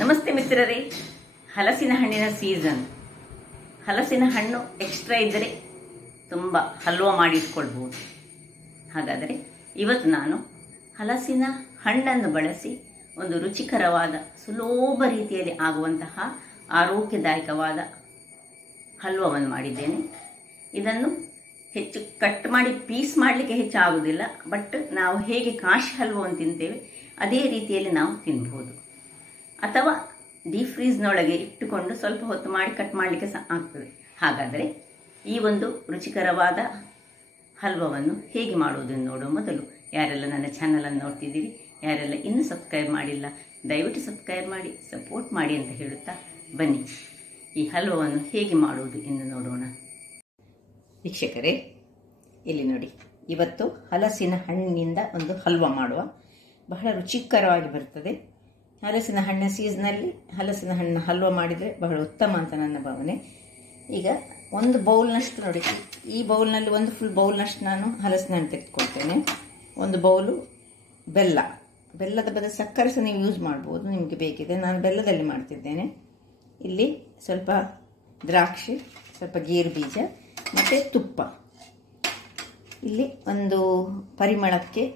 ನಮಸ್ತೆ ಮಿತ್ರರೇ, ಹಲಸಿನ ಹಣ್ಣಿನ ಸೀಸನ್. ಹಲಸಿನ ಹಣ್ಣು ಎಕ್ಸ್ಟ್ರಾ ಇದ್ದರೆ ತುಂಬ ಹಲ್ವಾ ಮಾಡಿಟ್ಕೊಳ್ಬಹುದು. ಹಾಗಾದರೆ ಇವತ್ತು ನಾನು ಹಲಸಿನ ಹಣ್ಣನ್ನು ಬಳಸಿ ಒಂದು ರುಚಿಕರವಾದ ಸುಲಭ ರೀತಿಯಲ್ಲಿ ಆಗುವಂತಹ ಆರೋಗ್ಯದಾಯಕವಾದ ಹಲ್ವವನ್ನು ಮಾಡಿದ್ದೇನೆ. ಇದನ್ನು ಹೆಚ್ಚು ಕಟ್ ಮಾಡಿ ಪೀಸ್ ಮಾಡಲಿಕ್ಕೆ ಹೆಚ್ಚು ಆಗುವುದಿಲ್ಲ, ಬಟ್ ನಾವು ಹೇಗೆ ಕಾಶಿ ಹಲ್ವವನ್ನು ತಿಂತೇವೆ ಅದೇ ರೀತಿಯಲ್ಲಿ ನಾವು ತಿನ್ಬಹುದು. ಅಥವಾ ಡೀಪ್ ಫ್ರೀಸ್ನೊಳಗೆ ಇಟ್ಟುಕೊಂಡು ಸ್ವಲ್ಪ ಹೊತ್ತು ಮಾಡಿ ಕಟ್ ಮಾಡಲಿಕ್ಕೆ ಸಹ ಆಗ್ತದೆ. ಹಾಗಾದರೆ ಈ ಒಂದು ರುಚಿಕರವಾದ ಹಲ್ವವನ್ನು ಹೇಗೆ ಮಾಡುವುದನ್ನು ನೋಡುವ ಮೊದಲು ಯಾರೆಲ್ಲ ನನ್ನ ಚಾನಲನ್ನು ನೋಡ್ತಿದ್ದೀರಿ, ಯಾರೆಲ್ಲ ಇನ್ನೂ ಸಬ್ಸ್ಕ್ರೈಬ್ ಮಾಡಿಲ್ಲ, ದಯವಿಟ್ಟು ಸಬ್ಸ್ಕ್ರೈಬ್ ಮಾಡಿ ಸಪೋರ್ಟ್ ಮಾಡಿ ಅಂತ ಹೇಳುತ್ತಾ ಬನ್ನಿ ಈ ಹಲ್ವವನ್ನು ಹೇಗೆ ಮಾಡುವುದು ಎಂದು ನೋಡೋಣ. ವೀಕ್ಷಕರೇ, ಇಲ್ಲಿ ನೋಡಿ, ಇವತ್ತು ಹಲಸಿನ ಹಣ್ಣಿನಿಂದ ಒಂದು ಹಲ್ವ ಮಾಡುವ. ಬಹಳ ರುಚಿಕರವಾಗಿ ಬರ್ತದೆ. ಹಲಸಿನ ಹಣ್ಣಿನ ಸೀಸನಲ್ಲಿ ಹಲಸಿನ ಹಣ್ಣಿನ ಹಲ್ವ ಮಾಡಿದರೆ ಬಹಳ ಉತ್ತಮ ಅಂತ ನನ್ನ ಭಾವನೆ. ಈಗ ಒಂದು ಬೌಲ್ನಷ್ಟು ನೋಡಿ, ಈ ಬೌಲ್ನಲ್ಲಿ ಒಂದು ಫುಲ್ ಬೌಲ್ನಷ್ಟು ನಾನು ಹಲಸಿನ ಹಣ್ಣು ತೆಗೆದುಕೊಳ್ತೇನೆ. ಒಂದು ಬೌಲು ಬೆಲ್ಲದ ಬದಲು ಸಕ್ಕರೆ ಸಹ ನೀವು ಯೂಸ್ ಮಾಡ್ಬೋದು, ನಿಮಗೆ ಬೇಕಿದೆ. ನಾನು ಬೆಲ್ಲದಲ್ಲಿ ಮಾಡ್ತಿದ್ದೇನೆ. ಇಲ್ಲಿ ಸ್ವಲ್ಪ ದ್ರಾಕ್ಷಿ, ಸ್ವಲ್ಪ ಗೇರು ಬೀಜ ಮತ್ತು ತುಪ್ಪ. ಇಲ್ಲಿ ಒಂದು ಪರಿಮಳಕ್ಕೆ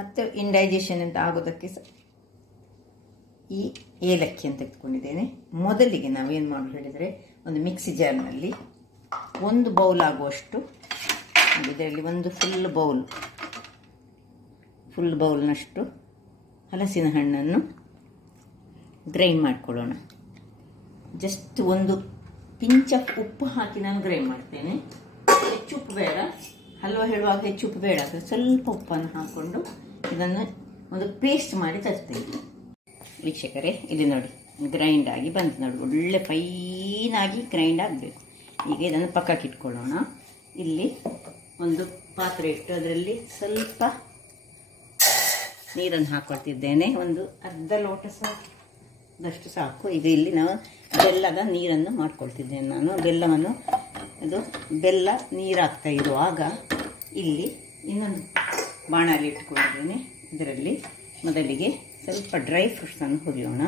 ಮತ್ತು ಇಂಡೈಜೆಷನ್ ಅಂತ ಆಗೋದಕ್ಕೆ ಸಹ ಈ ಏಲಕ್ಕಿಯನ್ನು ತೆಗೆದುಕೊಂಡಿದ್ದೇನೆ. ಮೊದಲಿಗೆ ನಾವು ಏನು ಮಾಡೋದು ಹೇಳಿದರೆ, ಒಂದು ಮಿಕ್ಸಿ ಜಾರ್ನಲ್ಲಿ ಒಂದು ಬೌಲ್ ಆಗುವಷ್ಟು, ಇದರಲ್ಲಿ ಒಂದು ಫುಲ್ ಬೌಲ್ನಷ್ಟು ಹಲಸಿನ ಹಣ್ಣನ್ನು ಗ್ರೈಂಡ್ ಮಾಡಿಕೊಳ್ಳೋಣ. ಜಸ್ಟ್ ಒಂದು ಪಿಂಚ್ ಆಫ್ ಉಪ್ಪು ಹಾಕಿ ನಾನು ಗ್ರೈಂಡ್ ಮಾಡ್ತೇನೆ. ಹೆಚ್ಚು ಉಪ್ಪು ಬೇಡ, ಹಲ್ವ ಹೇಳುವಾಗ ಹೆಚ್ಚು ಉಪ್ಪು ಬೇಡ, ಸ್ವಲ್ಪ ಉಪ್ಪನ್ನು ಹಾಕ್ಕೊಂಡು ಇದನ್ನು ಒಂದು ಪೇಸ್ಟ್ ಮಾಡಿ ತರ್ತೇನೆ. ವೀಕ್ಷಕರೇ, ಇಲ್ಲಿ ನೋಡಿ, ಗ್ರೈಂಡ್ ಆಗಿ ಬಂತು ನೋಡಿ, ಒಳ್ಳೆ ಫೈನಾಗಿ ಗ್ರೈಂಡ್ ಆಗಬೇಕು. ಈಗ ಇದನ್ನು ಪಕ್ಕಕ್ಕೆ ಇಟ್ಕೊಳ್ಳೋಣ. ಇಲ್ಲಿ ಒಂದು ಪಾತ್ರೆ ಇಟ್ಟು ಅದರಲ್ಲಿ ಸ್ವಲ್ಪ ನೀರನ್ನು ಹಾಕ್ಕೊಳ್ತಿದ್ದೇನೆ. ಒಂದು ಅರ್ಧ ಲೋಟ ಸಾಕು ಸಾಕು. ಈಗ ಇಲ್ಲಿ ನಾವು ಬೆಲ್ಲದ ನೀರನ್ನು ಮಾಡ್ಕೊಳ್ತಿದ್ದೇನೆ. ನಾನು ಬೆಲ್ಲ ನೀರಾಗ್ತಾ ಇರುವಾಗ ಇಲ್ಲಿ ಇನ್ನೊಂದು ಬಾಣಲಿ ಇಟ್ಕೊಂಡಿದ್ದೇನೆ. ಇದರಲ್ಲಿ ಮೊದಲಿಗೆ ಸ್ವಲ್ಪ ಡ್ರೈ ಫ್ರೂಟ್ಸನ್ನು ಹುರಿಯೋಣ.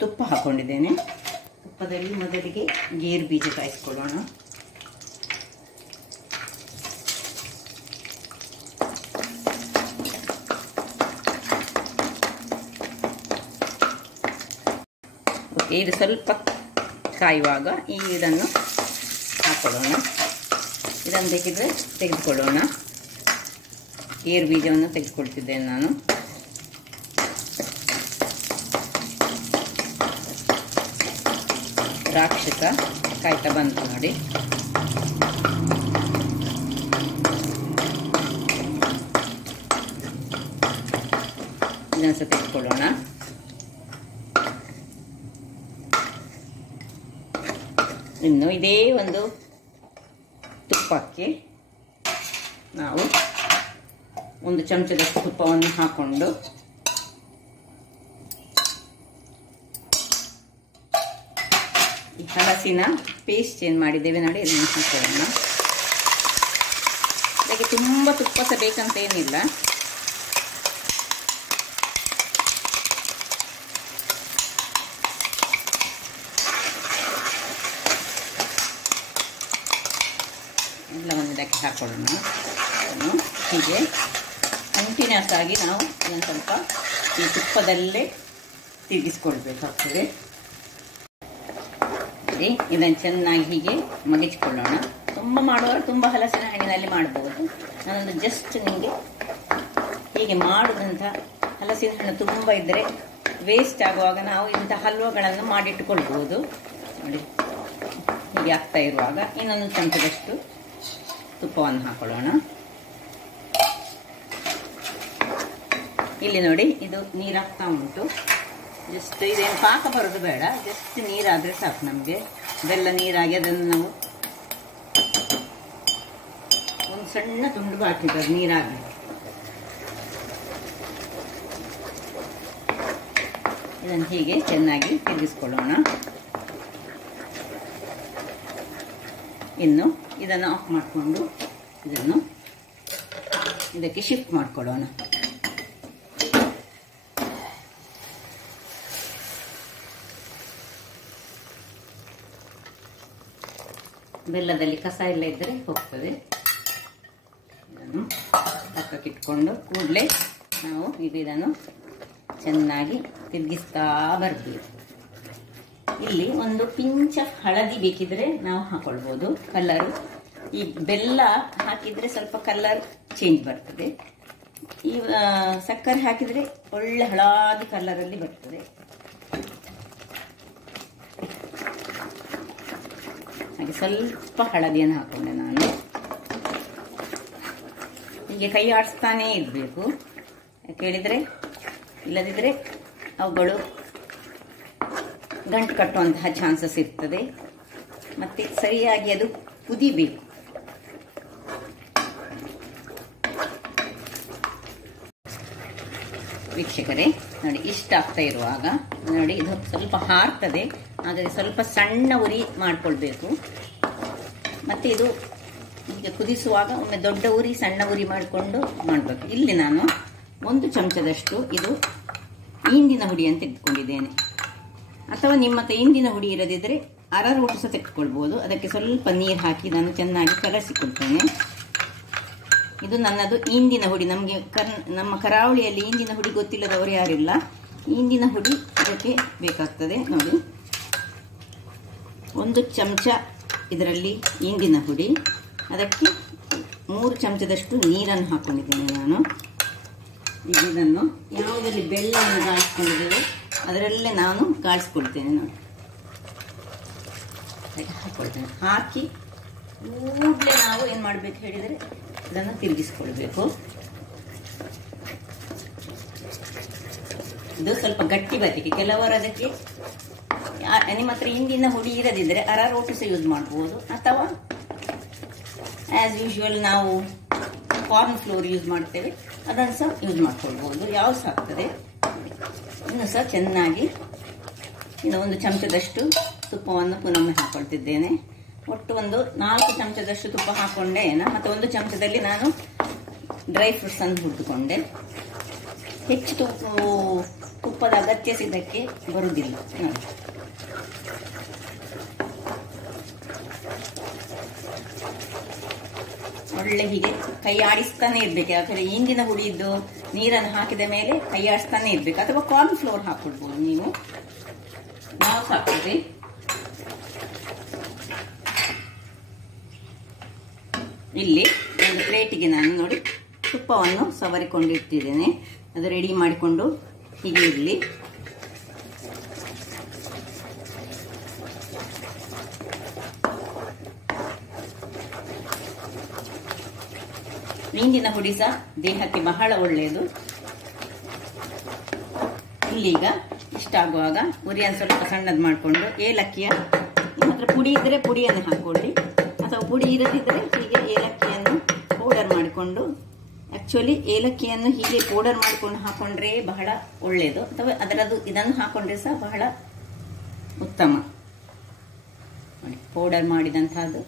ತುಪ್ಪ ಹಾಕೊಂಡಿದ್ದೇನೆ. ತುಪ್ಪದಲ್ಲಿ ಮೊದಲಿಗೆ ಗೇರು ಬೀಜ ಕಾಯಿಸ್ಕೊಳ್ಳೋಣ. ಓಕೆ, ಇದು ಸ್ವಲ್ಪ ಕಾಯುವಾಗ ಇದನ್ನು ಹಾಕೊಳ್ಳೋಣ. ಇದನ್ನು ಬೇಕಿದ್ರೆ ತೆಗೆದುಕೊಳ್ಳೋಣ. ಗೇರು ಬೀಜವನ್ನು ತೆಗೆದುಕೊಳ್ತಿದ್ದೇನೆ ನಾನು. ದ್ರಾಕ್ಷಿಕ ಕಾಯ್ತಾ ಬಂತು ನೋಡಿ. ಇದನ್ನು ಸಹ ತೆಗೆದುಕೊಳ್ಳೋಣ. ಇನ್ನು ಇದೇ ಒಂದು ತುಪ್ಪಕ್ಕೆ ನಾವು ಒಂದು ಚಮಚದಷ್ಟು ತುಪ್ಪವನ್ನು ಹಾಕೊಂಡು ಈ ಹಲಸಿನ ಪೇಸ್ಟ್ ಏನು ಮಾಡಿದ್ದೇವೆ ನೋಡಿ, ಇದನ್ನು ಹಾಕೊಳ್ಳೋಣ. ಅದಕ್ಕೆ ತುಂಬ ತುಪ್ಪ ಸಹ ಬೇಕಂತ ಏನಿಲ್ಲ. ಎಲ್ಲವನ್ನು ಇದಕ್ಕೆ ಹಾಕೊಳ್ಳೋಣ. ಹೀಗೆ ಕಂಟಿನ್ಯೂಸ್ ಆಗಿ ನಾವು ಇದನ್ನು ಸ್ವಲ್ಪ ಈ ತುಪ್ಪದಲ್ಲೇ ತಿರುಗಿಸ್ಕೊಳ್ಬೇಕಾಗ್ತದೆ. ಇದನ್ನು ಚೆನ್ನಾಗಿ ಹೀಗೆ ಮಗಿಚ್ಕೊಳ್ಳೋಣ. ತುಂಬ ಮಾಡುವಾಗ ತುಂಬ ಹಲಸಿನ ಹಣ್ಣಿನಲ್ಲಿ ಮಾಡಬಹುದು. ನಾನೊಂದು ಜಸ್ಟ್ ನಿಮಗೆ ಹೀಗೆ ಮಾಡುವಂಥ ಹಲಸಿನ ಹಣ್ಣು ತುಂಬ ಇದ್ದರೆ ವೇಸ್ಟ್ ಆಗುವಾಗ ನಾವು ಇಂಥ ಹಲ್ವಗಳನ್ನು ಮಾಡಿಟ್ಟುಕೊಳ್ಬಹುದು. ನೋಡಿ, ಹೀಗೆ ಆಗ್ತಾ ಇರುವಾಗ ಇನ್ನೊಂದು ಚಮಚದಷ್ಟು ತುಪ್ಪವನ್ನು ಹಾಕೊಳ್ಳೋಣ. ಇಲ್ಲಿ ನೋಡಿ, ಇದು ನೀರಾಗ್ತಾ ಉಂಟು. ಜಸ್ಟ್ ಇದೇನು ಪಾಕ ಬರೋದು ಬೇಡ, ಜಸ್ಟ್ ನೀರಾದರೆ ಸಾಕು ನಮಗೆ. ಬೆಲ್ಲ ನೀರಾಗಿ ಅದನ್ನು ನಾವು ಒಂದು ಸಣ್ಣ ತುಂಡು ಬಾಕಿದ್ದು ನೀರಾಗಿ ಇದನ್ನು ಹೀಗೆ ಚೆನ್ನಾಗಿ ತಿರುಗಿಸ್ಕೊಳ್ಳೋಣ. ಇನ್ನು ಇದನ್ನು ಆಫ್ ಮಾಡಿಕೊಂಡು ಇದನ್ನು ಇದಕ್ಕೆ ಶಿಫ್ಟ್ ಮಾಡಿಕೊಡೋಣ. ಬೆಲ್ಲದಲ್ಲಿ ಕಸ ಎಲ್ಲ ಇದ್ದರೆ ಹೋಗ್ತದೆ. ಇದನ್ನು ಪಕ್ಕಕ್ಕಿಟ್ಕೊಂಡು ಕೂಡಲೇ ನಾವು ಈಗ ಇದನ್ನು ಚೆನ್ನಾಗಿ ತಿರುಗಿಸ್ತಾ ಬರಬೇಕು. ಇಲ್ಲಿ ಒಂದು ಪಿಂಚ್ ಆಫ್ ಹಳದಿ ಬೇಕಿದ್ರೆ ನಾವು ಹಾಕೊಳ್ಬೋದು. ಕಲರು ಈ ಬೆಲ್ಲ ಹಾಕಿದ್ರೆ ಸ್ವಲ್ಪ ಕಲರ್ ಚೇಂಜ್ ಬರ್ತದೆ. ಈ ಸಕ್ಕರೆ ಹಾಕಿದ್ರೆ ಒಳ್ಳೆ ಹಳದಿ ಕಲರಲ್ಲಿ ಬರ್ತದೆ. ಹಾಗೆ ಸ್ವಲ್ಪ ಹಳದಿಯನ್ನು ಹಾಕೊಂಡೆ ನಾನು. ಹೀಗೆ ಕೈ ಆಡಿಸ್ತಾನೇ ಇರಬೇಕು, ಯಾಕೆ ಹೇಳಿದರೆ ಇಲ್ಲದಿದ್ದರೆ ಅವುಗಳು ಗಂಟು ಕಟ್ಟುವಂತಹ ಚಾನ್ಸಸ್ ಇರ್ತದೆ. ಮತ್ತೆ ಸರಿಯಾಗಿ ಅದು ಕುದಿಬೇಕು. ವೀಕ್ಷಕರೇ ನೋಡಿ, ಇಷ್ಟ ಆಗ್ತಾ ಇರುವಾಗ ನೋಡಿ ಇದು ಸ್ವಲ್ಪ ಹಾರ್ತದೆ. ಹಾಗಾಗಿ ಸ್ವಲ್ಪ ಸಣ್ಣ ಉರಿ ಮಾಡ್ಕೊಳ್ಬೇಕು. ಮತ್ತೆ ಇದು ಈಗ ಕುದಿಸುವಾಗ ಒಮ್ಮೆ ದೊಡ್ಡ ಉರಿ ಸಣ್ಣ ಉರಿ ಮಾಡಿಕೊಂಡು ಮಾಡಬೇಕು. ಇಲ್ಲಿ ನಾನು 1 ಚಮಚದಷ್ಟು ಇದು ಇಂದಿನ ಹುಡಿ ಅಂತ ತೆಗೆದುಕೊಂಡಿದ್ದೇನೆ. ಅಥವಾ ನಿಮ್ಮ ಹತ್ರ ಇಂದಿನ ಹುಡಿ ಇರದಿದ್ದರೆ ಅರರೋಟು ಸಹ ತೆಗೆದುಕೊಳ್ಬೋದು. ಅದಕ್ಕೆ ಸ್ವಲ್ಪ ನೀರು ಹಾಕಿ ನಾನು ಚೆನ್ನಾಗಿ ಕಲಸಿಕೊಳ್ತೇನೆ. ಇದು ನನ್ನದು ಇಂದಿನ ಹುಡಿ. ನಮಗೆ ನಮ್ಮ ಕರಾವಳಿಯಲ್ಲಿ ಇಂದಿನ ಹುಡಿ ಗೊತ್ತಿಲ್ಲದವರು ಯಾರಿಲ್ಲ. ಇಂದಿನ ಹುಡಿ ಇದಕ್ಕೆ ಬೇಕಾಗ್ತದೆ. ನೋಡಿ, 1 ಚಮಚ ಇದರಲ್ಲಿ ಇಂದಿನ ಹುಡಿ, ಅದಕ್ಕೆ 3 ಚಮಚದಷ್ಟು ನೀರನ್ನು ಹಾಕೊಂಡಿದ್ದೇನೆ ನಾನು. ಈಗ ಇದನ್ನು ಯಾವುದರಲ್ಲಿ ಬೆಲ್ಲವನ್ನು ಕಾಯಿಸ್ಕೊಂಡಿದ್ದೇವೆ ಅದರಲ್ಲೇ ನಾನು ಕಾಯಿಸ್ಕೊಳ್ತೇನೆ. ನೋಡಿ, ಹಾಕ್ಕೊಳ್ತೇನೆ. ಹಾಕಿ ಕೂಡಲೇ ನಾವು ಏನು ಮಾಡಬೇಕು ಹೇಳಿದರೆ ಇದನ್ನು ತಿರುಗಿಸ್ಕೊಳ್ಬೇಕು. ಇದು ಸ್ವಲ್ಪ ಗಟ್ಟಿ ಬರಲಿಕ್ಕೆ ಕೆಲವರು ಅದಕ್ಕೆ ನಿಮ್ಮ ಹತ್ರ ಇಂದಿನ ಹುಡಿ ಇರದಿದ್ದರೆ ಅರರೋಟು ಸಹ ಯೂಸ್ ಮಾಡ್ಬೋದು. ಅಥವಾ ಆ್ಯಸ್ ಯೂಶುವಲ್ ನಾವು ಕಾರ್ನ್ ಫ್ಲೋರ್ ಯೂಸ್ ಮಾಡ್ತೇವೆ, ಅದನ್ನು ಸಹ ಯೂಸ್ ಮಾಡ್ಕೊಳ್ಬೋದು. ಯಾವುದು ಸಹ ಆಗ್ತದೆ. ಇನ್ನು ಸಹ ಚೆನ್ನಾಗಿ ಇನ್ನು 1 ಚಮಚದಷ್ಟು ತುಪ್ಪವನ್ನು ಪುನಃ ಹಾಕೊಳ್ತಿದ್ದೇನೆ. ಒಟ್ಟು ಒಂದು 4 ಚಮಚದಷ್ಟು ತುಪ್ಪ ಹಾಕೊಂಡೆ. ಮತ್ತು 1 ಚಮಚದಲ್ಲಿ ನಾನು ಡ್ರೈ ಫ್ರೂಟ್ಸ್ ಅನ್ನು ಹುರಿದುಕೊಂಡೆ. ಹೆಚ್ಚು ತುಪ್ಪದ ಅಗತ್ಯ ಇದಕ್ಕೆ ಬರುವುದಿಲ್ಲ. ನೋಡಿ, ಒಳ್ಳೆ ಹೀಗೆ ಕೈ ಆಡಿಸ್ತಾನೆ ಇರ್ಬೇಕು. ಯಾಕಂದ್ರೆ ಇಂದಿನ ಹುಡಿದ್ದು ನೀರನ್ನು ಹಾಕಿದ ಮೇಲೆ ಕೈ ಆಡಿಸ್ತಾನೆ ಇರ್ಬೇಕು. ಅಥವಾ ಕಾರ್ನ್ ಫ್ಲೋರ್ ಹಾಕೊಳ್ಬೋದು ನೀವು, ನಾವು ಹಾಕ್ತದೆ. ಇಲ್ಲಿ ಒಂದು ಪ್ಲೇಟಿಗೆ ನಾನು ನೋಡಿ ತುಪ್ಪವನ್ನು ಸವರಿಕೊಂಡಿಟ್ಟಿದ್ದೇನೆ. ಅದು ರೆಡಿ ಮಾಡಿಕೊಂಡು ಹೀಗೆ ಇರಲಿ. ಇಂದಿನ ಹುಡಿ ಸಹ ದೇಹಕ್ಕೆ ಬಹಳ ಒಳ್ಳೆಯದು. ಇಲ್ಲೀಗ ಇಷ್ಟ ಆಗುವಾಗ ಉರಿಯನ್ನು ಸ್ವಲ್ಪ ಸಣ್ಣದು ಮಾಡಿಕೊಂಡು ಏಲಕ್ಕಿಯ ನಿಮ್ಮ ಹತ್ರ ಪುಡಿ ಇದ್ದರೆ ಪುಡಿಯನ್ನು ಹಾಕೊಳ್ಳಿ. ಅಥವಾ ಪುಡಿ ಇರದಿದ್ದರೆ ಹೀಗೆ ಏಲಕ್ಕಿಯನ್ನು ಪೌಡರ್ ಮಾಡಿಕೊಂಡು, ಆ್ಯಕ್ಚುಲಿ ಏಲಕ್ಕಿಯನ್ನು ಹೀಗೆ ಪೌಡರ್ ಮಾಡಿಕೊಂಡು ಹಾಕೊಂಡ್ರೆ ಬಹಳ ಒಳ್ಳೆಯದು. ಅಥವಾ ಅದರದ್ದು ಇದನ್ನು ಹಾಕೊಂಡ್ರೆ ಸಹ ಬಹಳ ಉತ್ತಮ. ಪೌಡರ್ ಮಾಡಿದಂತಹದ್ದು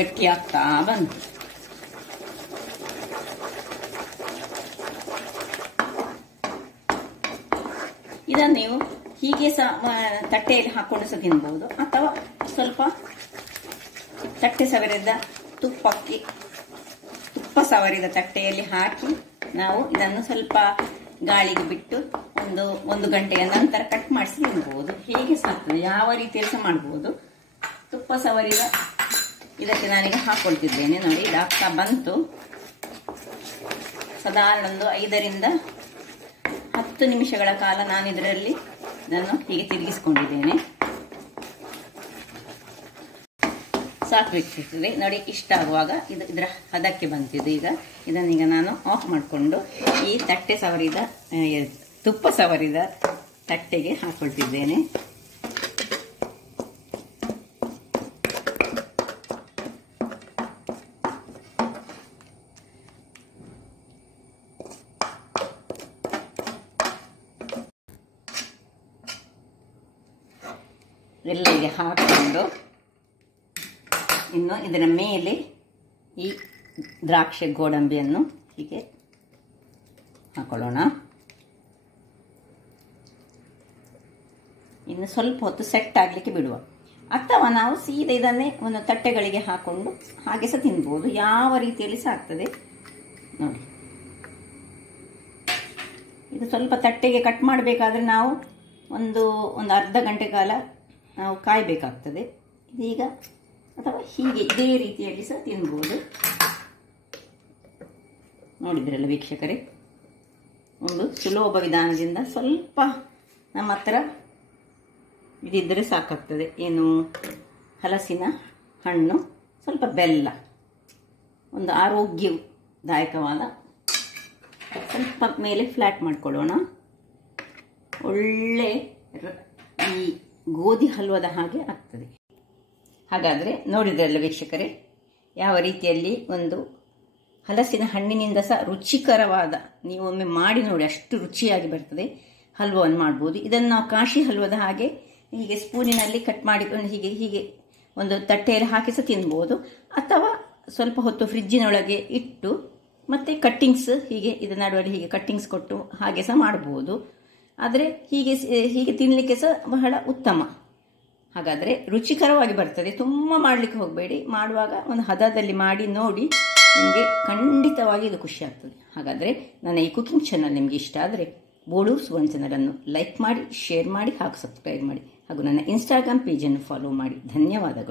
ಗಟ್ಟಿ ಆಗ್ತಾ ಬಂತು. ಇದನ್ನು ನೀವು ಹೀಗೆ ಸಹ ತಟ್ಟೆಯಲ್ಲಿ ಹಾಕೊಂಡು ಸಹ ತಿನ್ಬಹುದು. ಅಥವಾ ಸ್ವಲ್ಪ ತಟ್ಟೆ ಸವರಿದ ತುಪ್ಪ ಸವರಿದ ತಟ್ಟೆಯಲ್ಲಿ ಹಾಕಿ ನಾವು ಇದನ್ನು ಸ್ವಲ್ಪ ಗಾಳಿಗೆ ಬಿಟ್ಟು ಒಂದು ಗಂಟೆಯ ನಂತರ ಕಟ್ ಮಾಡಿಸಿ ತಿನ್ಬಹುದು. ಹೇಗೆ ಸಾಕ್ತದೆ, ಯಾವ ರೀತಿಯಲ್ಲಿ ಸಹ ಮಾಡಬಹುದು. ತುಪ್ಪ ಸವರಿದ ಇದಕ್ಕೆ ನಾನೀಗ ಹಾಕೊಳ್ತಿದ್ದೇನೆ. ನೋಡಿ, ಇದಾಗ್ತಾ ಬಂತು. ಸಾಧಾರಣ ಒಂದು 5 ರಿಂದ 10 ನಿಮಿಷಗಳ ಕಾಲ ನಾನು ಇದರಲ್ಲಿ ಹೀಗೆ ತಿರುಗಿಸ್ಕೊಂಡಿದ್ದೇನೆ. ಸಾಕು ವೀಕ್ಷಿಸಿದೆ ನೋಡಿ. ಇಷ್ಟ ಆಗುವಾಗ ಇದರ ಹದಕ್ಕೆ ಬಂತಿದ್ದು. ಈಗ ಇದನ್ನೀಗ ನಾನು ಆಫ್ ಮಾಡಿಕೊಂಡು ಈ ತಟ್ಟೆ ಸವರಿದ ತುಪ್ಪ ಸವರಿದ ತಟ್ಟೆಗೆ ಹಾಕೊಳ್ತಿದ್ದೇನೆ. ಎಲ್ಲರಿಗೆ ಹಾಕಿಕೊಂಡು ಇನ್ನು ಇದರ ಮೇಲೆ ಈ ದ್ರಾಕ್ಷಿ ಗೋಡಂಬಿಯನ್ನು ಹೀಗೆ ಹಾಕೊಳ್ಳೋಣ. ಇನ್ನು ಸ್ವಲ್ಪ ಹೊತ್ತು ಸೆಟ್ ಆಗಲಿಕ್ಕೆ ಬಿಡುವ. ಅಥವಾ ನಾವು ಸೀದಾ ಇದನ್ನೇ ಒಂದು ತಟ್ಟೆಗಳಿಗೆ ಹಾಕೊಂಡು ಹಾಗೆ ಸಹ ತಿನ್ಬೋದು. ಯಾವ ರೀತಿಯಲ್ಲಿ ಸಹ ಆಗ್ತದೆ ನೋಡಿ. ಇದು ಸ್ವಲ್ಪ ತಟ್ಟೆಗೆ ಕಟ್ ಮಾಡಬೇಕಾದ್ರೆ ನಾವು ಒಂದು ಅರ್ಧ ಗಂಟೆ ಕಾಲ ನಾವು ಕಾಯಬೇಕಾಗ್ತದೆ. ಇದೀಗ ಅಥವಾ ಹೀಗೆ ಇದೇ ರೀತಿಯಲ್ಲಿ ಸಹ ತಿನ್ಬೋದು. ನೋಡಿದ್ರಲ್ಲ ವೀಕ್ಷಕರೇ, ಒಂದು ಸುಲಭ ವಿಧಾನದಿಂದ ಸ್ವಲ್ಪ ನಮ್ಮ ಹತ್ರ ಇದಿದ್ದರೆ ಸಾಕಾಗ್ತದೆ. ಏನು, ಹಲಸಿನ ಹಣ್ಣು, ಸ್ವಲ್ಪ ಬೆಲ್ಲ, ಒಂದು ಆರೋಗ್ಯದಾಯಕವಾದ, ಸ್ವಲ್ಪ ಮೇಲೆ ಫ್ಲ್ಯಾಟ್ ಮಾಡ್ಕೊಳ್ಳೋಣ. ಒಳ್ಳೆ ಈ ಗೋಧಿ ಹಲ್ವದ ಹಾಗೆ ಆಗ್ತದೆ. ಹಾಗಾದರೆ ನೋಡಿದ್ರಲ್ಲ ವೀಕ್ಷಕರೇ, ಯಾವ ರೀತಿಯಲ್ಲಿ ಒಂದು ಹಲಸಿನ ಹಣ್ಣಿನಿಂದ ಸಹ ರುಚಿಕರವಾದ, ನೀವು ಒಮ್ಮೆ ಮಾಡಿ ನೋಡಿ, ಅಷ್ಟು ರುಚಿಯಾಗಿ ಬರ್ತದೆ ಹಲ್ವವನ್ನು ಮಾಡ್ಬೋದು. ಇದನ್ನು ನಾವು ಕಾಶಿ ಹಲ್ವದ ಹಾಗೆ ಹೀಗೆ ಸ್ಪೂನಿನಲ್ಲಿ ಕಟ್ ಮಾಡಿಕೊಂಡು ಹೀಗೆ ಹೀಗೆ ಒಂದು ತಟ್ಟೆಯಲ್ಲಿ ಹಾಕಿ ಸಹ ತಿನ್ಬೋದು. ಅಥವಾ ಸ್ವಲ್ಪ ಹೊತ್ತು ಫ್ರಿಜ್ಜಿನೊಳಗೆ ಇಟ್ಟು ಮತ್ತೆ ಕಟ್ಟಿಂಗ್ಸ್ ಹೀಗೆ ಇದರ ನಡುವಲ್ಲಿ ಹೀಗೆ ಕಟ್ಟಿಂಗ್ಸ್ ಕೊಟ್ಟು ಹಾಗೆ ಸಹ ಮಾಡ್ಬೋದು. ಆದರೆ ಹೀಗೆ ತಿನ್ನಲಿಕ್ಕೆ ಸಹ ಬಹಳ ಉತ್ತಮ. ಹಾಗಾದರೆ ರುಚಿಕರವಾಗಿ ಬರ್ತದೆ. ತುಂಬ ಮಾಡಲಿಕ್ಕೆ ಹೋಗಬೇಡಿ. ಮಾಡುವಾಗ ಒಂದು ಹದದಲ್ಲಿ ಮಾಡಿ ನೋಡಿ, ನಿಮಗೆ ಖಂಡಿತವಾಗಿ ಇದು ಖುಷಿ ಆಗ್ತದೆ. ಹಾಗಾದರೆ ನನ್ನ ಈ ಕುಕಿಂಗ್ ಚಾನಲ್ ನಿಮಗೆ ಇಷ್ಟ ಆದರೆ ಬೋಳೂರು ಸುವರ್ಣ ಚಾನಲನ್ನು ಲೈಕ್ ಮಾಡಿ, ಶೇರ್ ಮಾಡಿ ಹಾಗೂ ಸಬ್ಸ್ಕ್ರೈಬ್ ಮಾಡಿ ಹಾಗೂ ನನ್ನ ಇನ್ಸ್ಟಾಗ್ರಾಮ್ ಪೇಜನ್ನು ಫಾಲೋ ಮಾಡಿ. ಧನ್ಯವಾದಗಳು.